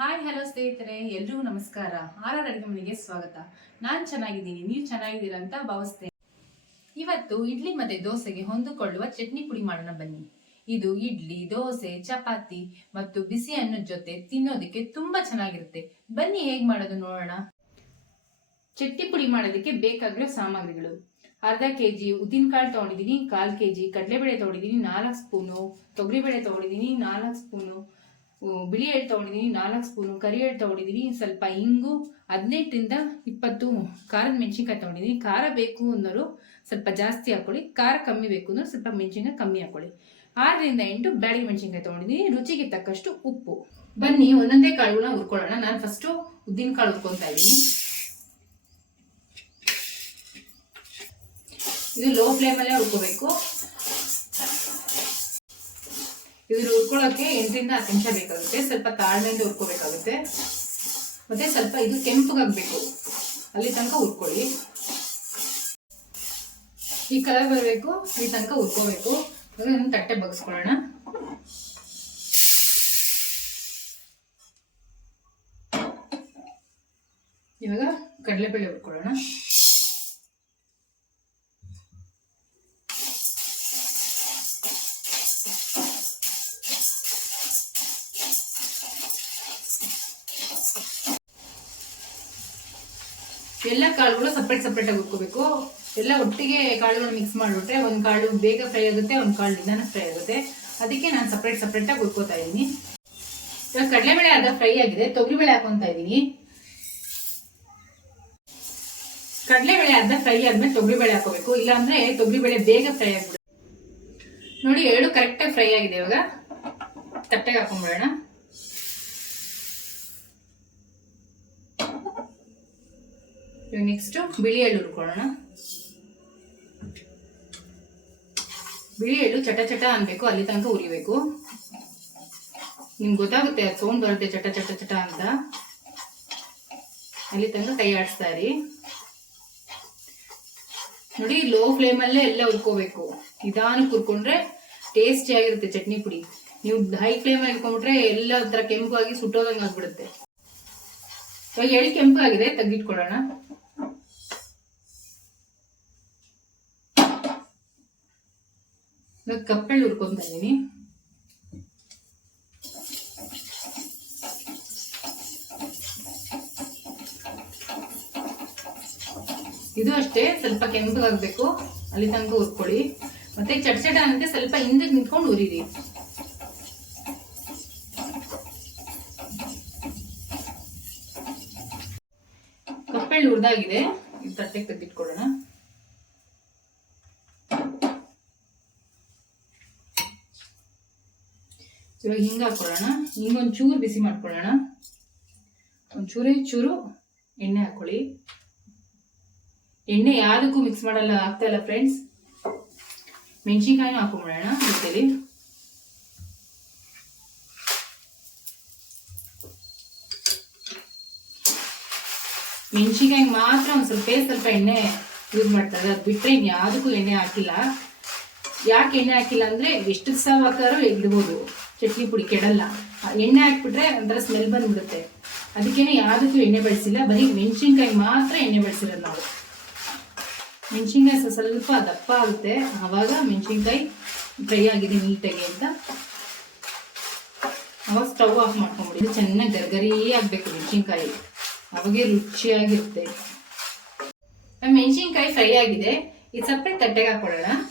Hi hello ಸ್ನೇಹಿತರೆ, ಎಲ್ರಿಗೂ ನಮಸ್ಕಾರ. ಆರ್ ಆರ್ ಅಡುಗೆ ಮನೆಗೆ ಸ್ವಾಗತ. ನಾನು ಚೆನ್ನಾಗಿದ್ದೀನಿ, ನೀವು ಚೆನ್ನಾಗಿದ್ದೀರಾ ಅಂತ ಭಾವಿಸ್ತೇನೆ. ಇವತ್ತು ಇಡ್ಲಿ ಮತ್ತೆ ದೋಸೆಗೆ ಹೊಂದಿಕೊಳ್ಳುವ ಚಟ್ನಿ ಪುಡಿ ಮಾಡೋಣ ಬನ್ನಿ. ಇದು ಇಡ್ಲಿ, ದೋಸೆ, ಚಪಾತಿ ಮತ್ತು ಬಿಸಿ ಅನ್ನ ಜೊತೆ ತಿನ್ನೋದಕ್ಕೆ ತುಂಬಾ ಚೆನ್ನಾಗಿರುತ್ತೆ. ಬನ್ನಿ ಹೇಗ್ ಮಾಡೋದು ನೋಡೋಣ. ಚಟ್ನಿ ಪುಡಿ ಮಾಡೋದಕ್ಕೆ ಬೇಕಾಗಿರೋ ಸಾಮಗ್ರಿಗಳು. ಅರ್ಧ ಕೆ ಕೆಜಿ ಉದ್ದಿನಕಾಳು ತಗೊಂಡಿದ್ದೀನಿ, ಕಾಲ್ ಕೆಜಿ ಕಡಲೆಬೇಳೆ ತೊಗೊಂಡಿದ್ದೀನಿ, ನಾಲ್ಕು ಸ್ಪೂನು ತೊಗರಿಬೇಳೆ ತೊಗೊಂಡಿದ್ದೀನಿ, ನಾಲ್ಕು ಸ್ಪೂನು ಬಿಳಿ ಎಳ್ಳು ತೊಗೊಂಡಿದ್ದೀನಿ ನಾಲ್ಕು ಸ್ಪೂನು ಕರಿ ಎಳ್ಳು ತೊಗೊಂಡಿದ್ದೀನಿ ಸ್ವಲ್ಪ ಇಂಗು ಹದಿನೆಂಟರಿಂದ ಇಪ್ಪತ್ತು ಖಾರದ ಮೆಣಸಿನ್ಕಾಯಿ ತೊಗೊಂಡಿದ್ದೀನಿ ಖಾರ ಬೇಕು ಅನ್ನೋರು ಸ್ವಲ್ಪ ಜಾಸ್ತಿ ಹಾಕೊಳ್ಳಿ, ಖಾರ ಕಮ್ಮಿ ಬೇಕು ಅನ್ನೋರು ಸ್ವಲ್ಪ ಮೆಣಸಿನ್ಕಾಯಿ ಕಮ್ಮಿ ಹಾಕೊಳ್ಳಿ. ಆರರಿಂದ ಎಂಟು ಬ್ಯಾಳಿ ಮೆಣಸಿನ್ಕಾಯಿ ತೊಗೊಂಡಿದ್ದೀನಿ ರುಚಿಗೆ ತಕ್ಕಷ್ಟು ಉಪ್ಪು. ಬನ್ನಿ, ಒಂದೊಂದೇ ಕಾಳುಗಳನ್ನ ಹುರ್ಕೊಳ್ಳೋಣ. ನಾನು ಫಸ್ಟು ಉದ್ದಿನ ಕಾಳು ಹುರ್ಕೊತಾ ಇದ್ದೀನಿ. ಇದು ಲೋ ಫ್ಲೇಮಲ್ಲೇ ಹುರ್ಕೋಬೇಕು. ಇದು ಹುರ್ಕೊಳ್ಳೋಕೆ ಎಂಟರಿಂದ ಹತ್ತು ನಿಮಿಷ ಬೇಕಾಗುತ್ತೆ. ಸ್ವಲ್ಪ ತಾಳ್ಮೆಯಿಂದ ಹುರ್ಕೋಬೇಕಾಗುತ್ತೆ. ಮತ್ತೆ ಸ್ವಲ್ಪ ಇದು ಕೆಂಪಗಾಗಬೇಕು. ಅಲ್ಲಿ ತನಕ ಉರ್ಕೊಳ್ಳಿ ಈ ಕಲರ್ ಬರಬೇಕು, ಈ ತನಕ ಹುರ್ಕೋಬೇಕು. ಅದನ್ನು ತಟ್ಟೆ ಬಗ್ಸ್ಕೊಳ್ಳೋಣ. ಇವಾಗ ಕಡಲೆಬೇಳೆ ಹುರ್ಕೊಳ್ಳೋಣ. ಎಲ್ಲ ಕಾಳುಗಳು ಸಪ್ರೇಟ್ ಸಪ್ರೇಟ್ ಆಗಿ ಹುರ್ಕೋಬೇಕು. ಎಲ್ಲ ಒಟ್ಟಿಗೆ ಕಾಳುಗಳು ಮಿಕ್ಸ್ ಮಾಡಿಬಿಟ್ರೆ ಒಂದು ಕಾಳು ಬೇಗ ಫ್ರೈ ಆಗುತ್ತೆ, ಒಂದು ಕಾಳು ನಿಧಾನ ಫ್ರೈ ಆಗುತ್ತೆ. ಅದಕ್ಕೆ ನಾನು ಸಪ್ರೇಟ್ ಸಪ್ರೇಟ್ ಆಗಿ ಹುರ್ಕೋತಾ ಇದ್ದೀನಿ. ಇವಾಗ ಕಡಲೆಬೇಳೆ ಅರ್ಧ ಫ್ರೈ ಆಗಿದೆ, ತೊಗರಿಬೇಳೆ ಹಾಕೊಂತ ಇದ್ದೀನಿ. ಕಡಲೆಬೇಳೆ ಅರ್ಧ ಫ್ರೈ ಆದ್ಮೇಲೆ ತೊಗರಿಬೇಳೆ ಹಾಕೋಬೇಕು. ಇಲ್ಲಾಂದ್ರೆ ತೊಗರಿಬೇಳೆ ಬೇಗ ಫ್ರೈ ಆಗ್ಬಿಡುತ್ತೆ. ನೋಡಿ, ಎರಡು ಕರೆಕ್ಟಾಗಿ ಫ್ರೈ ಆಗಿದೆ ಇವಾಗ. ತಟ್ಟೆಗೆ ಹಾಕೊಂಡ್ಬಿಡೋಣ ಇವಾಗ ನೆಕ್ಸ್ಟ್ ಬಿಳಿ ಎಳ್ಳು ಹುರ್ಕೊಳ್ಳೋಣ. ಬಿಳಿ ಎಳ್ಳು ಚಟ ಚಟ ಅನ್ಬೇಕು, ಅಲ್ಲಿ ತನಕ ಉರಿಬೇಕು ನಿಮ್ಗೆ ಗೊತ್ತಾಗುತ್ತೆ ಸೌಂಡ್ ಬರುತ್ತೆ ಚಟ ಚಟ ಚಟ ಅಂತ. ಅಲ್ಲಿ ತನಕ ಕೈ ಆಡಿಸ್ತಾ ನೋಡಿ ಲೋ ಫ್ಲೇಮಲ್ಲೇ ಎಲ್ಲ ಹುರ್ಕೋಬೇಕು. ನಿಧಾನಕ್ಕೆ ಹುರ್ಕೊಂಡ್ರೆ ಟೇಸ್ಟಿ ಆಗಿರುತ್ತೆ ಚಟ್ನಿ ಪುಡಿ. ನೀವು ಹೈ ಫ್ಲೇಮಲ್ಲಿ ಇಟ್ಕೊಂಡ್ಬಿಟ್ರೆ ಎಲ್ಲ ಒಂಥರ ಕೆಂಪಾಗಿ ಸುಟ್ಟೋದಂಗೆ ಆಗ್ಬಿಡುತ್ತೆ. ಇವಾಗ ಎಳ್ಳು ಕೆಂಪಾಗಿದೆ, ತೆಗೆದಿಟ್ಕೊಳ್ಳೋಣ. ಇವಾಗ ಕಪ್ಪೆಳ್ಳು ಇದ್ದೀನಿ. ಇದು ಅಷ್ಟೇ, ಸ್ವಲ್ಪ ಕೆಂಪಗಾಗಬೇಕು ಅಲ್ಲಿ ತನಕ ಹುರ್ಕೊಳ್ಳಿ. ಮತ್ತೆ ಚಟ್ ಚಟ ಅಂತ ಸ್ವಲ್ಪ ಹಿಂದಕ್ಕೆ ನಿಂತ್ಕೊಂಡು ಉರಿರಿ ಕಪ್ಪೆಳ್ಳು ಹುರಿದಾಗಿದೆ. ತಟ್ಟೆಗೆ ತೆಗೆದಿಟ್ಕೊಳ್ಳೋಣ. ಇವಾಗ ಹಿಂಗೆ ಹಾಕೊಳ್ಳೋಣ ಹಿಂಗೊಂದು ಚೂರು ಬಿಸಿ ಮಾಡ್ಕೊಳ್ಳೋಣ ಒಂದು ಚೂರೇ ಎಣ್ಣೆ ಹಾಕೊಳ್ಳಿ. ಎಣ್ಣೆ ಯಾವುದಕ್ಕೂ ಮಿಕ್ಸ್ ಮಾಡಲ್ಲ, ಆಗ್ತಾ ಇಲ್ಲ ಫ್ರೆಂಡ್ಸ್ ಮೆಣಸಿನ್ಕಾಯಿನೂ ಹಾಕೊಂಬಿಡೋಣ ಜೊತೆಲಿ ಮೆಣಸಿನ್ಕಾಯಿ ಮಾತ್ರ ಒಂದು ಸ್ವಲ್ಪ ಸ್ವಲ್ಪ ಎಣ್ಣೆ ಯೂಸ್ ಮಾಡ್ತಾರೆ. ಅದು ಬಿಟ್ಟರೆ ಇನ್ನು ಯಾವುದಕ್ಕೂ ಎಣ್ಣೆ ಹಾಕಿಲ್ಲ. ಯಾಕೆ ಎಣ್ಣೆ ಹಾಕಿಲ್ಲ ಅಂದರೆ, ಎಷ್ಟು ಸಹ ಹಾಕಾದ್ರೂ ಇಡ್ಬೋದು ಚಟ್ನಿ ಪುಡಿ ಕೆಡಲ್ಲ. ಎಣ್ಣೆ ಹಾಕ್ಬಿಟ್ರೆ ಒಂಥರ ಸ್ಮೆಲ್ ಬಂದ್ಬಿಡುತ್ತೆ. ಅದಕ್ಕೇನೆ ಯಾವುದಕ್ಕೂ ಎಣ್ಣೆ ಬಳಸಿಲ್ಲ. ಬರೀ ಮೆಣಸಿನ್ಕಾಯಿ ಮಾತ್ರ ಎಣ್ಣೆ ಬಳಸಿರೋದು ನಾವು. ಮೆಣಸಿನ್ಕಾಯಿ ಸ್ವಲ್ಪ ದಪ್ಪ ಆಗುತ್ತೆ. ಆವಾಗ ಮೆಣಸಿನ್ಕಾಯಿ ಫ್ರೈ ಆಗಿದೆ ನೀಟಾಗಿ ಅಂತ. ಅವಾಗ ಸ್ಟವ್ ಆಫ್ ಮಾಡ್ಕೊಂಬಿಡಿ ಚೆನ್ನಾಗಿ ಗರ್ಗರಿ ಆಗಬೇಕು ಮೆಣಸಿನ್ಕಾಯಿ. ಅವಾಗೆ ರುಚಿಯಾಗಿರುತ್ತೆ. ಮೆಣಸಿನ್ಕಾಯಿ ಫ್ರೈ ಆಗಿದೆ. ಇದು ಸಪ್ರೇಟ್ ತಟ್ಟೆಗೆ ಹಾಕೊಳ್ಳೋಣ.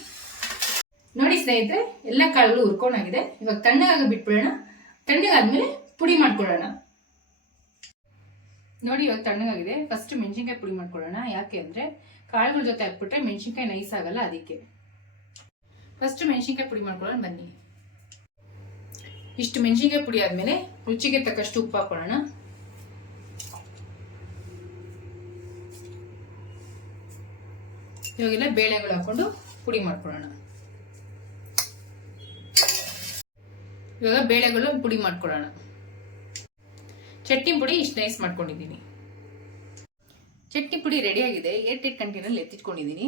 ನೋಡಿ ಸ್ನೇಹಿತರೆ, ಎಲ್ಲ ಕಾಳುಗಳು ಹುರ್ಕೊಂಡಾಗಿದೆ ಇವಾಗ ತಣ್ಣಗಾಗ ಬಿಟ್ಬಿಡೋಣ. ತಣ್ಣಗಾದ್ಮೇಲೆ ಪುಡಿ ಮಾಡ್ಕೊಳ್ಳೋಣ. ನೋಡಿ ಇವಾಗ ತಣ್ಣಗಾಗಿದೆ. ಫಸ್ಟ್ ಮೆಣಸಿನ್ಕಾಯಿ ಪುಡಿ ಮಾಡ್ಕೊಳ್ಳೋಣ. ಯಾಕೆ ಅಂದರೆ, ಕಾಳುಗಳ ಜೊತೆ ಹಾಕ್ಬಿಟ್ರೆ ಮೆಣಸಿನ್ಕಾಯಿ ನೈಸ್ ಆಗಲ್ಲ ಅದಕ್ಕೆ. ಫಸ್ಟ್ ಮೆಣಸಿನ್ಕಾಯಿ ಪುಡಿ ಮಾಡ್ಕೊಳ್ಳೋಣ, ಬನ್ನಿ. ಇಷ್ಟು ಮೆಣಸಿನ್ಕಾಯಿ ಪುಡಿ ಆದಮೇಲೆ ರುಚಿಗೆ ತಕ್ಕಷ್ಟು ಉಪ್ಪು ಹಾಕೊಳ್ಳೋಣ. ಇವಾಗೆಲ್ಲ ಬೇಳೆಗಳು ಹಾಕೊಂಡು ಪುಡಿ ಮಾಡ್ಕೊಳ್ಳೋಣ. ಇವಾಗ ಬೇಳೆಗಳು ಪುಡಿ ಮಾಡ್ಕೊಳ್ಳೋಣ ಚಟ್ನಿ ಪುಡಿ ಇಷ್ಟು ನೈಸ್ ಮಾಡ್ಕೊಂಡಿದ್ದೀನಿ. ಚಟ್ನಿ ಪುಡಿ ರೆಡಿ ಆಗಿದೆ. ಏರ್ ಟೈಟ್ ಕಂಟೈನಲ್ಲಿ ಎತ್ತಿಟ್ಕೊಂಡಿದ್ದೀನಿ.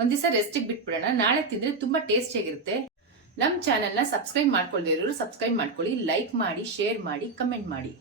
ಒಂದ್ ದಿವಸ ರೆಸ್ಟಿಗೆ ಬಿಟ್ಬಿಡೋಣ. ನಾಳೆ ತಿಂದರೆ ತುಂಬಾ ಟೇಸ್ಟಿಯಾಗಿರುತ್ತೆ ನಮ್ಮ ಚಾನೆಲ್ನ ಸಬ್ಸ್ಕ್ರೈಬ್ ಮಾಡ್ಕೊಳ್ಳದೇ ಇರೋರು ಸಬ್ಸ್ಕ್ರೈಬ್ ಮಾಡ್ಕೊಳ್ಳಿ ಲೈಕ್ ಮಾಡಿ ಶೇರ್ ಮಾಡಿ ಕಮೆಂಟ್ ಮಾಡಿ.